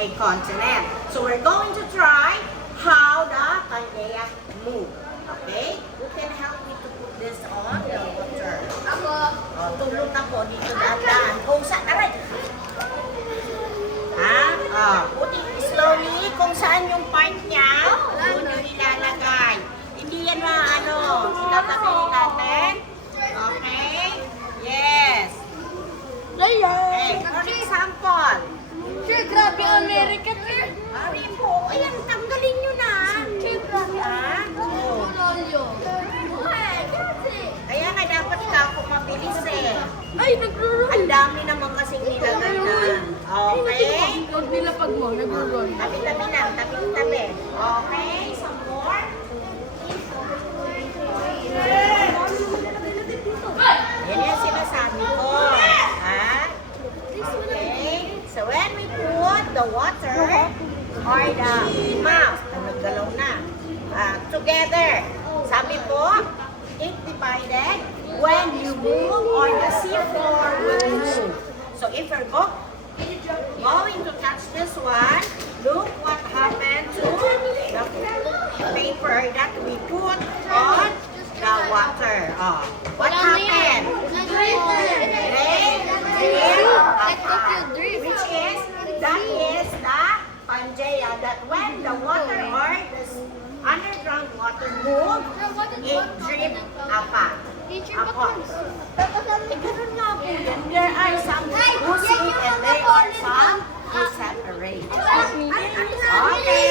a continent. So we're going to try how the Pangea move. Okay? Who can help me to put this on the water? Ako. Tulong ako dito dahan. Kung saan, aray! Put it slowly kung saan yung part niya, doon yung ilalagay. Hindi yan sinatabi natin. Okay? Yes. Okay, for example. Sir, grabe America, sir. Ari po, ayan, tanggalin nyo na. Sir, grabe Oh. Kaya nga dapat ka kung mabilis eh. Ay, naglulol. Ang dami naman kasing nilagay na. Okay? Huwag nilapag mo, naglulol. Tabi-tabi na, tabi-tabi. Okay, some more. Yan yung sinasabi ko. Okay, so when we put the water or the mouth, naggalaw na, together, sabi po, it divided when you move or the C4 will move. So if you're going to touch this one, look what happened to the paper that we put on the water. What happened? Which is, that is the Pangea, that when the water or the underground water move, it drip apart. Ganun nga po yan. There are some who sing and there are some who separate. Okay.